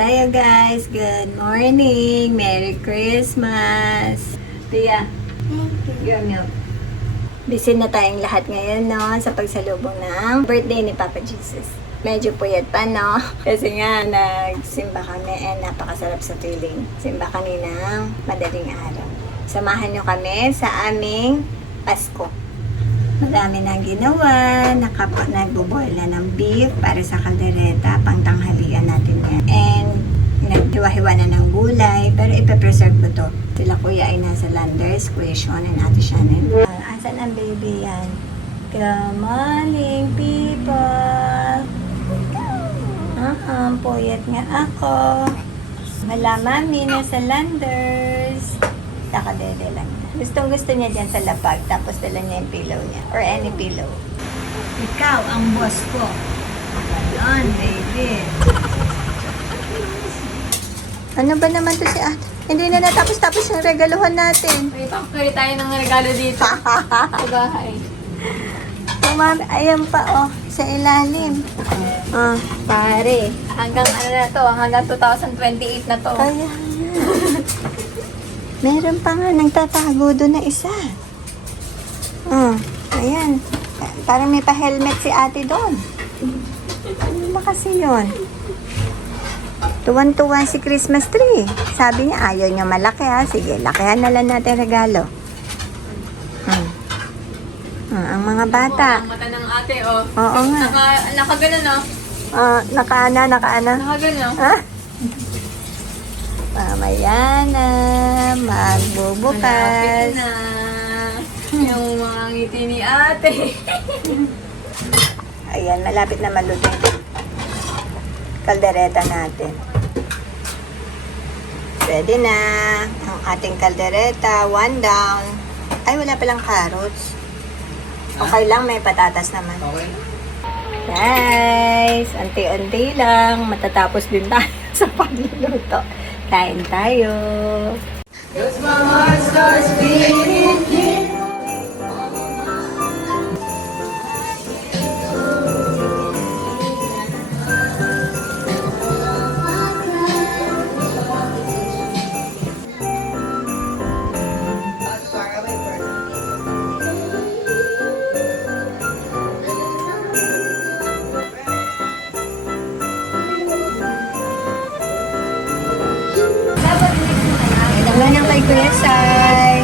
tayo guys. Good morning. Merry Christmas. Tia, your milk. Busy na tayong lahat ngayon, no? Sa pagsalubong ng birthday ni Papa Jesus. Medyo puyat pa, no? Kasi nga, nagsimba kami and napakasarap sa feeling. Simba kaninang madaling araw. Samahan nyo kami sa aming Pasko. Madami nang ginawa. Nagbo-boil na ng beef para sa kaldereta. Pangtanghalian natin yan. And naghiwa-hiwa na ng gulay. Pero ipe-preserve ko to. Sila kuya ay nasa Landers, Kuya Sean and Ate Shannon. Asan ang baby yan? Good morning, people! Puyat nga ako. Wala mami, nasa Landers. Kakadede lang niya. Gustong gusto niya dyan sa lapag. Tapos dala niya yung pillow niya. Or any pillow. Ikaw ang boss ko. Ganon, baby. Ano ba naman to si ate? Hindi na natapos-tapos yung regaluhan natin. May pakari tayo ng regalo dito. Sa bahay. Oh, mami, ayan pa oh. Sa ilalim. Pare. Hanggang ano na to? Hanggang 2028 na to. Kaya meron pa nga nagtatago doon na isa. Ayan. Parang may pa-helmet si ate doon. Ano ba kasi yun? Tuwan-tuwan si Christmas tree. Sabi niya, ayaw niya malaki ha. Sige, lakihan na lang natin regalo. Ang mga bata. Ang mata ng ate, oh. Oo nga. Nakaganon, oh. Nakaana. Nakaganon. Ha? Mamaya na, magbubukas. Malapit na. Yung mga ngiti ni ate. Ayan, malapit na maluto yung kaldereta natin. Pwede na. Ang ating kaldereta, 1 down. Ay, wala palang carrots. Okay lang, may patatas naman. Okay. Guys, unti-unti lang. Matatapos din tayo sa pagluluto. Kain tayo. Cause my heart starts beating. Naman yung kay Kuya Sai.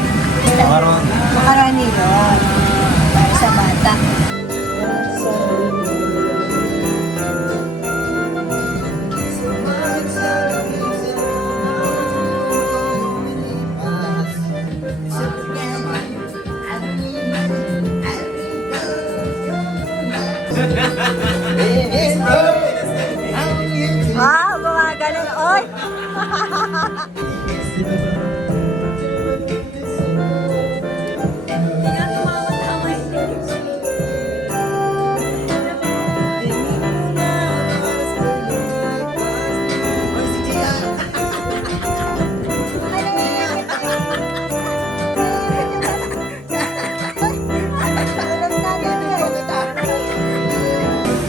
Makaroni yun. Para sa bata. Gumaganon. Oy!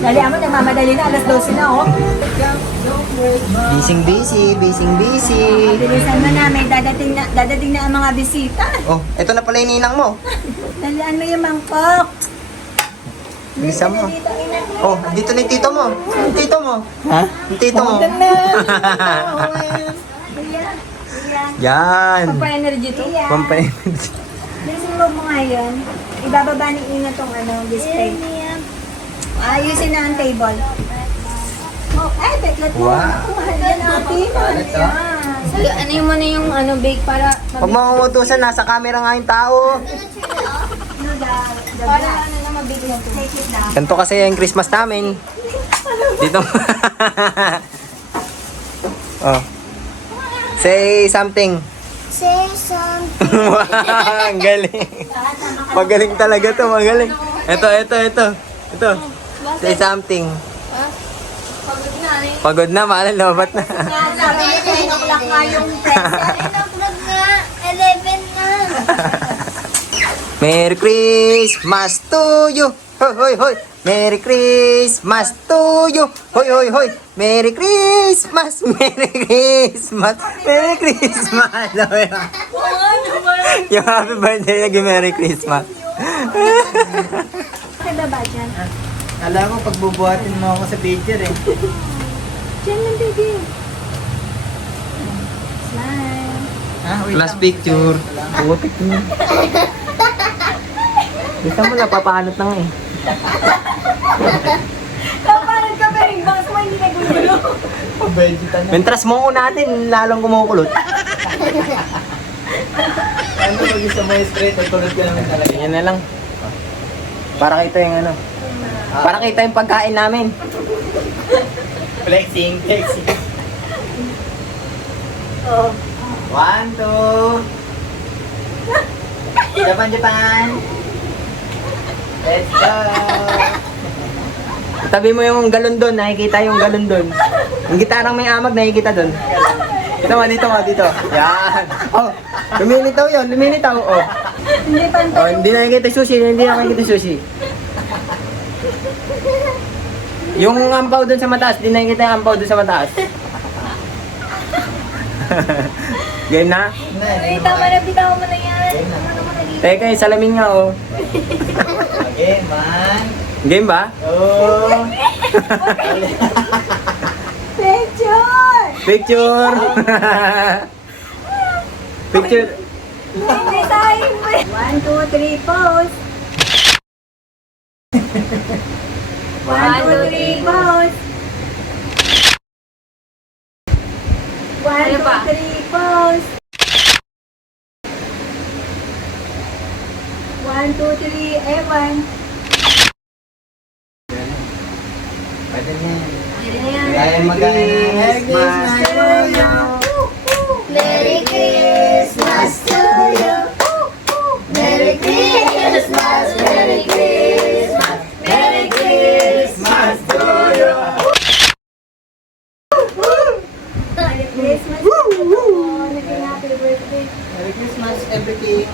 Dali mo, nagmamadali na. Alas 12 na, oh. Busy. Bilisan mo na, may dadating na ang mga bisita. Oh, eto na pala yung ninang mo. Dalian mo yung mangkok. Bilisan mo. Dito, inat mo. Oh, dito na yung tito mo. Yung tito mo. Ha? Yung tito mo. Yan. Pampa-energy to. Pampain. Bilisan mo ngayon. Ibababa ni Ina tong display. Ayusin na ang table. Oh, ay, beklat mo. Wow. Mahal yan, ate. So, ano yung muna yung bake para Pag mga utusan, nasa camera nga yung tao. para ano na mabig na to. Take it down. Ganito kasi yung Christmas namin. Dito. Oh. Say something. Say something. Ang galing. Magaling talaga to, magaling. Ito. Say something. Pagod na, eh. Pagod na, mahal, lobat na. Sabi niya, 10 o'clock nga yung present. 10 o'clock nga. 11 na. Merry Christmas to you. Hoy, hoy, hoy. Merry Christmas to you. Hoy, hoy, hoy. Merry Christmas! Merry Christmas! Merry Christmas! Yung happy birthday naging Merry Christmas. Kaya ba dyan? Kala ko pagbubuhatin mo ako sa picture eh. Dyan lang, baby. Smile. Last picture. Putik mo. Kita mo napapaanot na nga eh. Kapalan ka pa rin, baka mo hindi nagugulo. Mentras mo ko natin, lalong kumukulot. Ano pag gusto mo yung straight, tulad ka naman talaga. Ganyan na lang. Para kita yung ano. Para kita yung pagkain namin. Flexing. Oo. 1, 2. Japan. Let's go. Tabi mo yung galon doon, nakikita yung galon doon. Yung gitarang may amag, nakikita doon. Dito mo, dito. Yan. Oh, lumilitaw yun, oh. Hindi pantay. Oh, hindi nakikita yung sushi, Yung ampaw doon sa mataas, hindi nakikita yung ampaw doon sa mataas. Game na? Ay, tama na, bitawan mo na yan. Ano mo na dito? Teka, yung salamin nga, oh. Okay, man. Game ba? Oh. Picture! Picture! Picture! Hindi tayo. 1, 2, 3, pose. 1, 2, 3, pose. 1, 2, 3, pose. 1, 2, 3, Ewan. Pwede niyan. Ayan. Kaya Merry Christmas to you. Merry Christmas to you. Merry Christmas, Merry Christmas, Merry Christmas to you. Merry Christmas. Naging happy birthday. Merry Christmas, everything.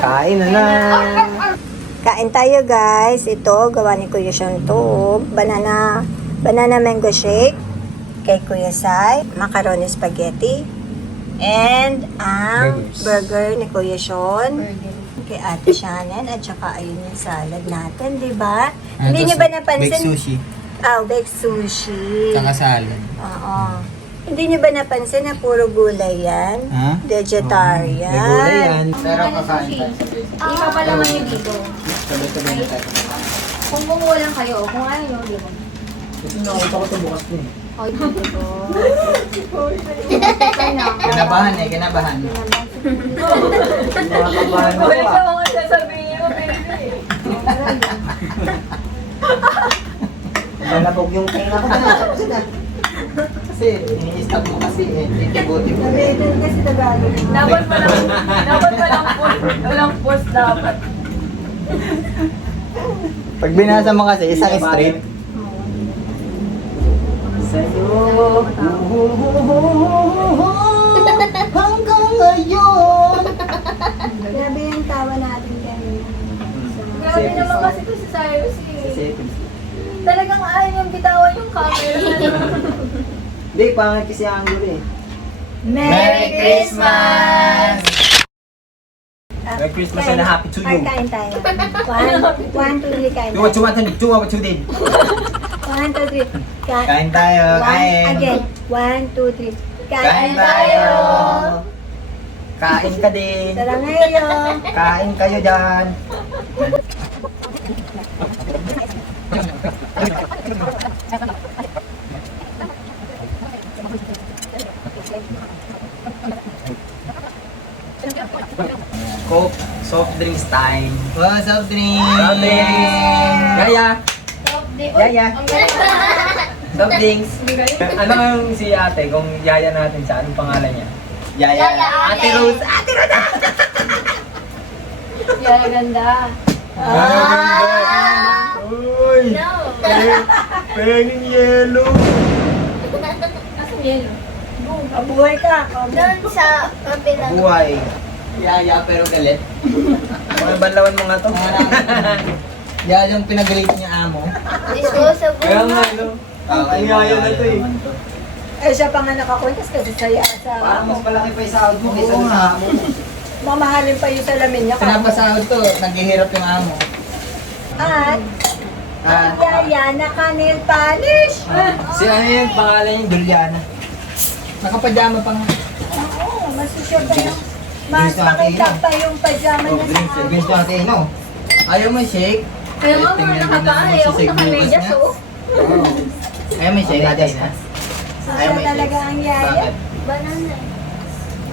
Kain na. Kain tayo guys. Ito, gawa ni Kuya Sean to. Banana mango shake. Kay Kuya Sai. Macaroni spaghetti. And ang burger ni Kuya Sean. Kay Ate Shannon. At saka ayun yung salad natin, di ba? Hindi niyo ba napansin? Baked sushi. Baked sushi. Saka salad. Oo. Hindi niyo ba napansin na puro gulay yan? Ha? Vegetarian. May gulay yan. Pero kakain tayo. Ikaw pa naman yung dito. Sabay-sabay na tayo. Kung bumuha lang kayo, kung ano yun, di ba? Ito nakita ko ito bukas din. Oh, dito. Kinabahan. Kinakabahan Wala siya mga sasabihin mo, baby. Malabog yung tenga ko na. Kasi, i-stop mo kasi eh. Titibuti mo. Sabihin kasi Tagalog. Dapat walang post dapat. Pag binasa mo kasi, isang straight. Sa'yo, hanggang ngayon. Grabe yung tawa natin kanina. Grabe naman kasi ito si Cyrus eh. Seconds. Talagang ayaw niyang bitawan yung camera. Hindi, pangit kasi ang angulo eh. Merry Christmas! Merry Christmas Kain. and a happy to you. Kain tayo. 1, 2, 3, kain Do what you want and do what you did. 1, 2, 3. Kain tayo, kain. Again. 1, 2, 3. Kain tayo. Kain ka din. Tara ngayon. Kain kayo dyan. Coke, soft drinks time. Wow, soft drink. Soft drinks. Yaya. Yaya. Soft drinks. Ano yung si ate, kung yaya natin siya, anong pangalan niya? Yaya. Ate Rose. Yeah, ganda. Uy! Penging yellow. Asan yelo? Mabuhay ka. Doon sa kabilang. Buhay. Yaya pero galit. Mga banlawan mo nga to. Yan yung pinagalit niya amo. Disposable Kaya nga, na. no? Okay, Yaya na to eh. Eh, siya pa nga nakakuntas kasi saya sa Parang mas malaki pa yung sahod mo kaysa sa amo mo. mamahalin pa yung salamin niya. Pinapasahod to, naghihirap yung amo. At, Ah, ang yaya naka-nail polish. si ano yung pangalan yung Juliana? Nakapajama pa nga. Oo, mas sure pa yung, mas Gusto natin makita yun. pa yung pajama Oh, niya sa Vince natin, no? Ayaw mo shake? Kaya nga, Tingnan mga din nakapaa, naman ayaw ko si naka-medyas, Sigbugas oh. niya. Ayaw mo shake, adjust na. Siya talaga ang yaya. Bakit? Banana.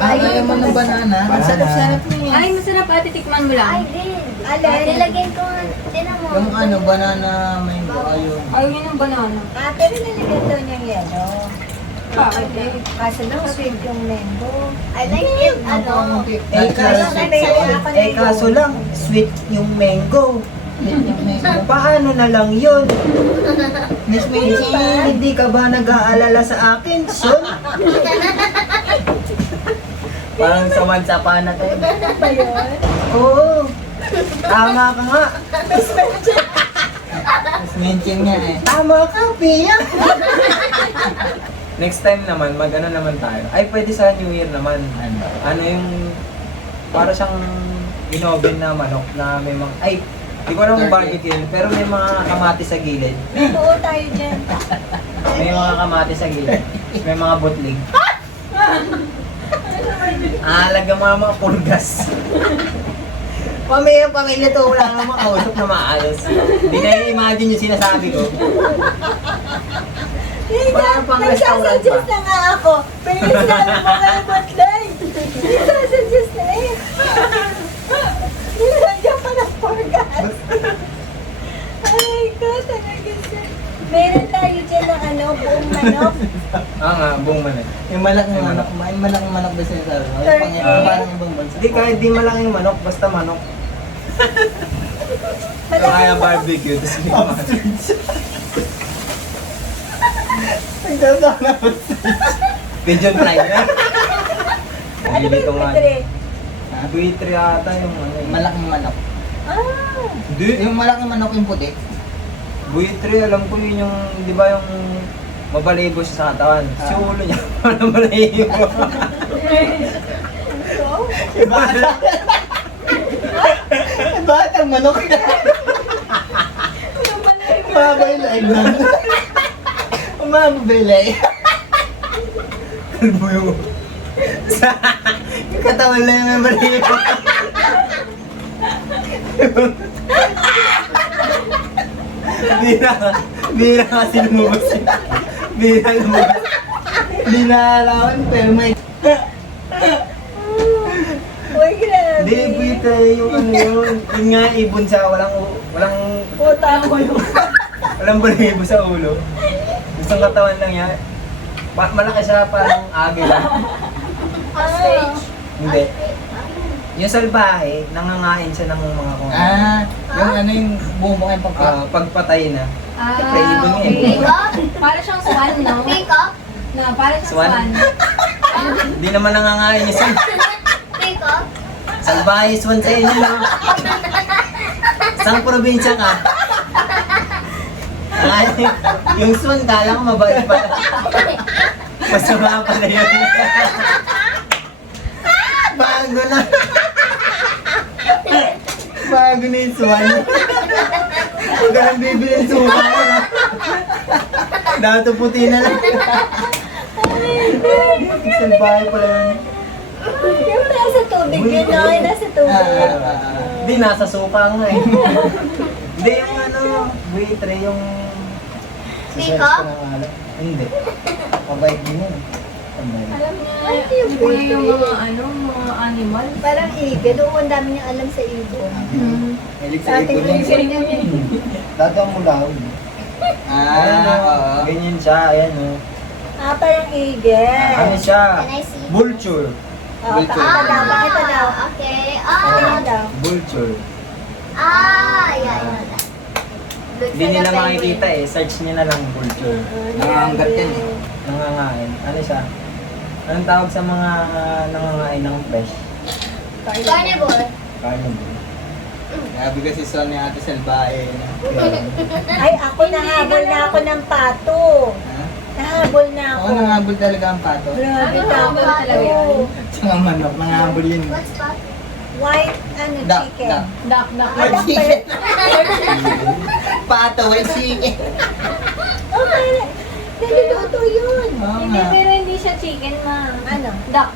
Ayaw mo ng banana. Ang sarap-sarap mo yan. Ay, masarap ate, tikman mo I lang. did. Alin? Nilagyan ko, tinan mo. Yung ano, banana mango, ayaw. Ayaw niya ng banana. Ah, pero nilagyan daw niyang yelo. Bakit eh? Kaso lang, sweet yung mango. I like it, ano. Kaso lang, sweet yung mango. Paano na lang yun? Miss Minty, hindi ka ba nag-aalala sa akin, son? Parang samansa pa na tayo. Ba yun? Oo. Tama ka nga. Mas mention nga eh. Tama ka, Pia. Next time naman, mag-ano naman tayo. Ay, pwede sa New Year naman. Ano yung, para siyang inoven na manok na may mga, ay, di ko alam kung barbecue yun, pero may mga kamatis sa gilid. Buo tayo dyan. May mga kamatis sa gilid. May mga butlig. Lagyan mo ng mga pulgas. Pamilya to, wala nang makausap na maayos. Hindi na i-imagine yung sinasabi ko. Parang pang restaurant Nagsasuggest pa. na nga ako. Pero yung sinabi mo kayo butlay. Nagsasuggest na eh. Nilagyan pa ng porgas. Ay ko, talaga siya. Meron tayo dyan ng ano, buong manok. Nga, buong manok. Yung malaking manok, yung malaking manok ba sinasabi mo? Yung pang parang ibang bansa. Hindi, kahit di malaking manok, basta manok. Kaya barbecue, tapos may kamatis. Pigeon fry na. Ano ba yung nga. putre? Buitre ata yung ano. Malaking manok. Ah, Hindi. Yung malaking manok yung puti. Buitre, alam ko yun yung, di ba yung mabalibo siya sa katawan. Si ulo niya, parang balahibo. Bakit ang manok na? Umaba yung live lang. Umaba ba yung live? Kalbo yung... yung katawan lang yung balahibo. Bira kasi lumabas yun. Bira lumabas. Hindi naalawan pero may... uy, grabe. Hindi, buitre yung ano yun. Yun nga, ibon siya. Walang Puta ko yun. walang balahibo sa ulo. Isang katawan lang yan. Malaki siya parang agila. Ostrich. Hindi. Yung salbahe, nangangain siya ng mga kung yung ano yung bumukay pagka... pagpatay na. Ah, Siyempre, ibon nga eh. Pick up. Para siyang swan, no? Pick up. Na, para siyang Swan? swan. Hindi naman nangangain yung swan. Pick up. Salbahe swan sa inyo, no? Isang probinsya ka. Ay, yung swan, kala ko mabait pa. Masama pala yun. Bago na. Bago na yung swan. Huwag ka lang bibili ng suka mo, ha? Dato puti na lang. Salbahe pala yun. Yung nasa tubig yun, no? Yung nasa tubig. Hindi, nasa suka nga eh. Hindi, yung ano, buitre, yung... Pick up. Hindi. Mabait din yun. Mabait. Alam niya, Ano yung kung yung buitre? mga ano, mga animal. Parang eagle. Oo, ang dami niyang alam sa eagle. Mahilig Sa sa ating ibon. eagle niya eh. Datang mo daw. Ayan o, Oo. ganyan siya, ayan o. Ah, parang eagle. Ano siya? Can I see? Vulture. Oh, ito daw, ito daw. Okay. Ito daw. Vulture. Yeah. Hindi nila makikita eh, search niyo na lang vulture. Nangangagat yan eh. Nangangain. Ano siya? Anong tawag sa mga nangangain ng fresh? Carnivore. Carnivore. Grabe kasi son ni Ate Salbae. Ay, ako nahabol na ako ng pato. Ha? Nahabol na ako. Oo, nangahabol talaga ang pato. Grabe Ano, takot talaga ko. yan? Tsaka manok, nangahabol yun. What's that? White, Duck, chicken. duck. Dak. White Duck chicken. Pato, white chicken. Okay, niluluto yun. Oo Hindi, nga. pero hindi siya chicken, ma. Ano? Duck.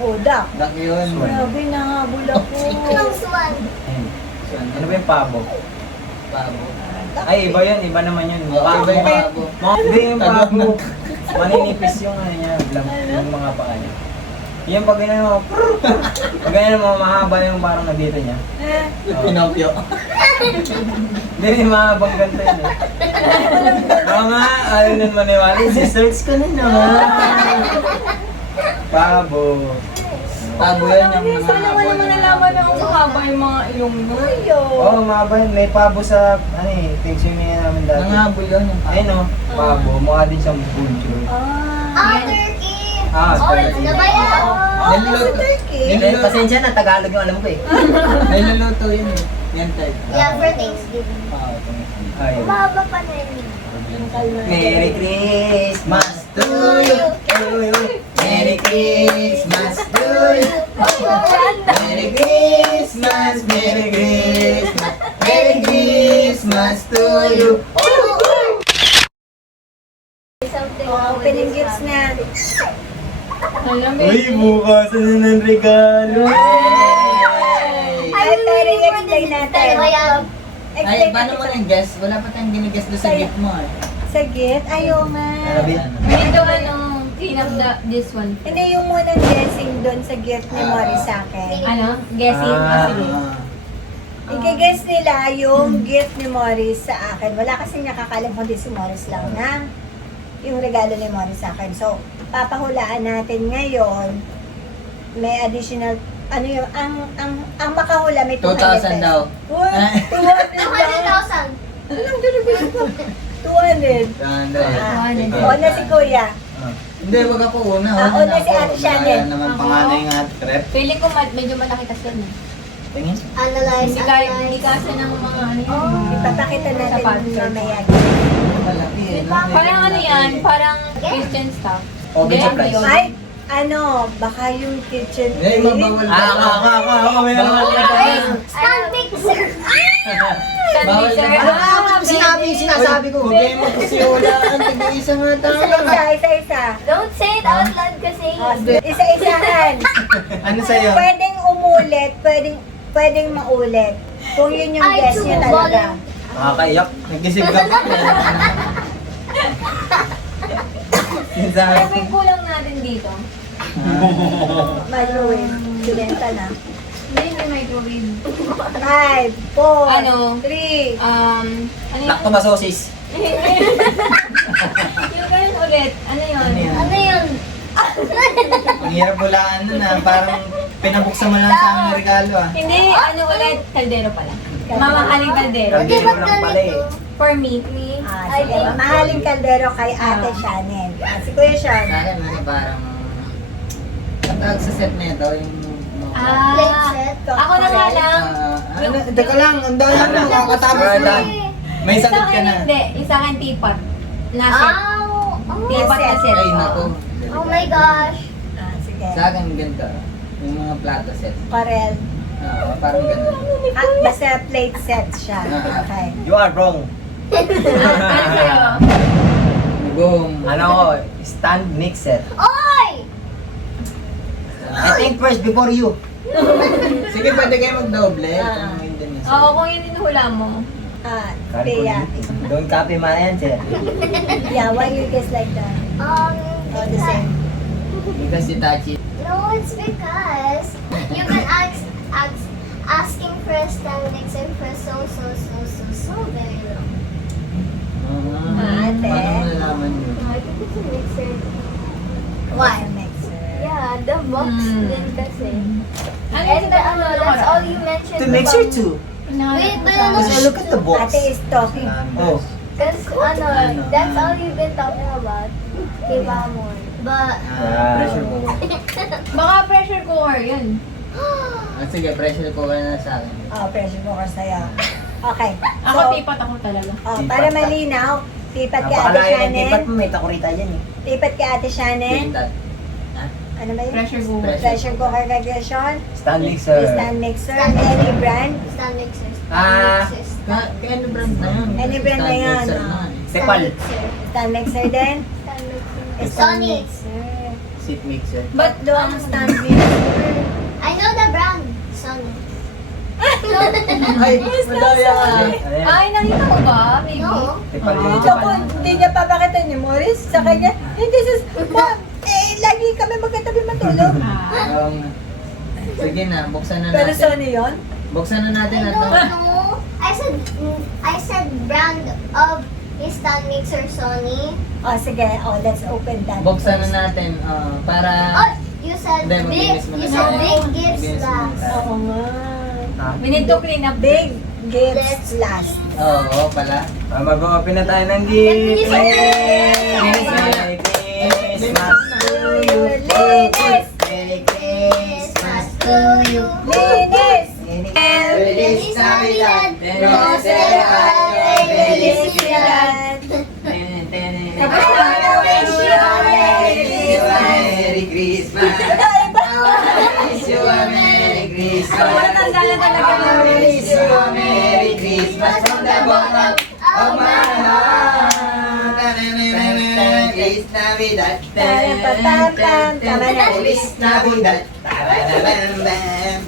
Oh, duck. Duck yun. Grabe, nahabol ako. Close one. Son, Ano ba yung pabo? Pabo. Ay, iba yun. Iba naman yun. Oo, iba yung pabo. Hindi yung pabo. Maninipis yung ano niya. Yung mga paa niya. Yung pag ganyan mo, pag ganyan mo, mahaba yung parang nandito niya. Eh, Oo. Pinocchio. Hindi, may mahabang ganito yun eh. Oo nga, ayaw nun maniwala. Si-search ko na naman. Pabo. Pabo yan yung Sana mo naman nalaman na mahaba yung mga ilong mo. Oo, mahaba yun. May pabo sa, ano eh, tingsumin namin dati. Nangahabol yun yung pabo. Ayun o, pabo. Mukha din siyang buncho. Ah, turkey. Ah, Oh, turkey. nabaya. sa turkey. Hindi, pasensya na, Tagalog yung alam ko eh. Niluluto yun eh. Yan type. Yeah, for Thanksgiving. Oo, Ayun. Mahaba pa na yun. Merry Christmas to you. Merry Christmas to you. Merry Christmas, Merry Christmas, Merry Christmas to you. Something Oh, wrong with opening this gifts one. na. Alam mo, Uy, bukas na ng regalo. Ay, pero i-explain natin. Kaya, Ay, Explain paano mo natin nang guess? Wala pa tayong ginigas doon sa Sa'yo. gift mo eh. sa gift. Ayaw nga. Sabi? ito ano, clean up this one. Hindi yung munang guessing doon sa gift ni Mori sa akin. Ano? Guessing? Ah. Sige. I-guess nila yung gift ni Morris sa akin. Wala kasi nakakalam kundi si Morris lang na yung regalo ni Morris sa akin. So, papahulaan natin ngayon. May additional, ano yung, ang makahula may 2,000 daw. Uy, 200 daw. 100,000. Anong ganun 200. Ah, o na si Kuya. Hindi, wag ako una. Una si Ate Shannon. Naman Ako. panganay ng Ate Trep. Feeling ko medyo malaki kasi yun. Tingin. Analyze, Hindi kasi analyze. ng mga ano yun. Oh. Ipapakita natin Sapatos. mamaya. Malaki eh. no? Parang ano yan, parang Christian stuff. Oh, Hindi, bitch, ano price. yun? Ay, ano, baka yung kitchen Eh, mabawal ba? Ako, may Ay, stand mixer. Stand Bawal mixer. na. sinasabi ko. Huwag kayo magkasiwalaan. Tig-isa nga tayo. Isa-isa. Don't say it out loud kasi. Isa-isahan. Ano sa'yo? Pwedeng umulit, pwedeng maulit. Kung yun yung Ay, guess niya talaga. Nakakaiyak. Nag-isip ka pa. Ay, may kulang natin dito. Microwave. Silenta na. Hindi, may microwave. 5, 4, Ano? 3. Ano yun? Lactobasosis. Yung ganun ulit. Ano yun? Ano yun? Ano yun? Ang hirap bulaan nun ah. Parang pinabuksan mo lang sa aming regalo ah. Hindi, ano ulit? Kaldero pala. Mamahaling kaldero. Di ba Lang pala eh. ganito? For me. Ah, sige, mamahaling kaldero kay Ate Shannon. Ah, si Kuya Sean. Sa akin ano parang... Ang tawag sa set na ito, yung... Plate Ah, set. ako na nga lang. ano, teka lang, ang dami mo, kakatapos mo lang. May Sa sagot ka akin na. hindi. Isa akin teapot. Na set. Teapot na set. Ay, naku. Oh my gosh. Ah, sige. Sa akin ganito, yung mga plato set. Corel. Parang ganun. Ah, basta plate set siya. Okay. You are wrong. Ano sa'yo? Boom. Ano ko, stand mixer. Oy! I think first before you. Sige, pwede kayo mag-doble. Ah. Kung hindi niya. Oo, kung yun inuhula mo. Ah, Bea. Don't copy my answer. Yeah, why you guess like that? Oh, the same. Because si Tachi. No, it's because you can asking for a stand mixer for so very long. Ate. Paano mo nalaman yun? I think it's a mixer. Why? Mixer. Yeah, the box din kasi. Ano And the, that's all you mentioned To mixer about- too. Wait, but Kasi look at the box. Ate is talking. Oh. Cause that's all you've been talking about. Kay Bamon. But, Pressure mo. Baka pressure cooker yun. Sige, pressure ko na sa akin. Oh, pressure cooker sa'yo. Okay. Ako, tipat ako talaga. Oh, para malinaw, tipat kay Ate Napakalayo ng Shannon. tipat mo, may takurita dyan eh. Tipat kay Ate Shannon. Pintat. Ano ba yun? Pressure cooker. Pressure cooker kay Gershon. Stand mixer. Stand mixer. Any brand. Stand mixer. Ah. Kaya ano brand na yun? Any brand na yan, Mixer ah. na. Tepal. Stand mixer din. Stand mixer. Stand Sony. mixer. Seat mixer. But, Tatlo ang stand mixer. I know the brand. Sony. Ay, madami yan. Ayan. ay, nakita ko ba? Maybe. No. Tepal Ah. yung Ito po, tepal. hindi niya papakita ni Morris sa kanya. Hindi, sus, ma'am, lagi kami magkatabi matulog. Sige na, buksan na Pero natin. Sony yun? Buksan na I natin at don't know. I said brand of his stand mixer Sony. Oh, sige. Oh, let's open that. buksan na first. natin para... Oh, you said Hindi, big. maglinis mo na You tayo. said big gifts Maglinis mo na last. tayo. Oo nga. Ah, We need to clean up. Big gifts last. Oo, pala. mag-open na tayo ng gift. Merry Merry Christmas. Linis! Merry Christmas to you. Linis! Feliz Navidad. Prospero año y felicidad. Tapos na. Wish you a Merry Christmas. Merry Christmas! Wish you a Merry Christmas! Matanda na talaga. Wish you a Merry Christmas from the bottom of my heart! Feliz Navidad! Tama na. Feliz Navidad! Tarararambam.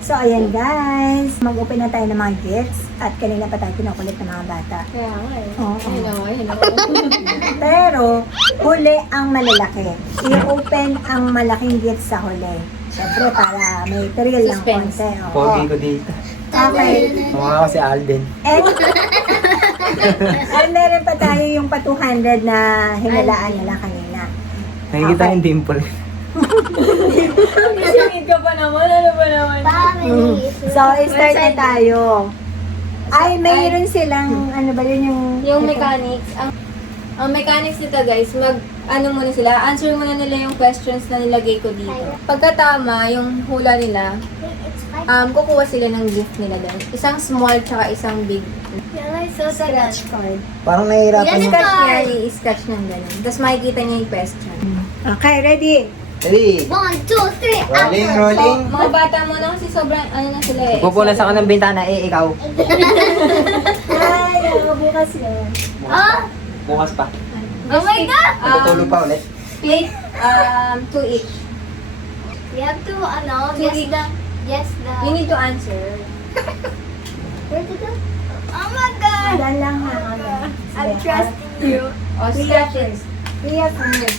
So, ayan guys. Mag-open na tayo ng mga gifts. At kanina pa tayo kinukulit ng mga bata. Kaya nga eh. Oo. Ayun ako. Pero, huli ang malalaki. I-open ang malaking gift sa huli. Siyempre, para may thrill ng Suspense. konti. Oo. Pogi ko dito. Okay. Mukha ko si Alden. At meron pa tayo yung pa 200 na hinalaan nila kanina. Nakikita Okay. yung dimple. Singit ka pa naman. Ano ba naman? Family. So, start na tayo. Ay, mayroon silang, ano ba yun yung... Yung mechanics, ang mechanics nito guys, ano muna sila, answer muna nila yung questions na nilagay ko dito. Pagkatama, yung hula nila, kukuha sila ng gift nila doon. Isang small tsaka isang big. Scratch card. Parang nahihirapan Yes, yung... Sketch niya, i-sketch ng gano'n. Tapos makikita niya yung question. Okay, ready? Ready? 1, 2, 3, Rolling, action. rolling. So, mga bata mo na kasi sobrang, ano na sila eh. Pupunas ako ng bintana, ikaw. Ay, bukas yun. Oh, Bukas pa. oh my God! Natutulog pa ulit. Split, 2 each. We have to, To guess each. the... You need to answer. Where to go? Oh my God! Yan lang ha. I'm trusting you. O, Kuya sketch it. first. Kuya first.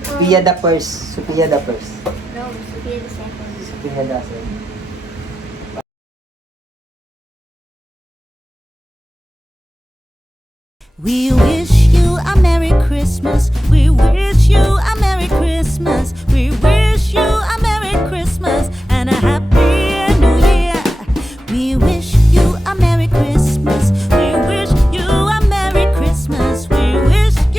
Sophia the first. Sophia the first. No, Sophia the second. Sophia the second. We wish you a Merry Christmas.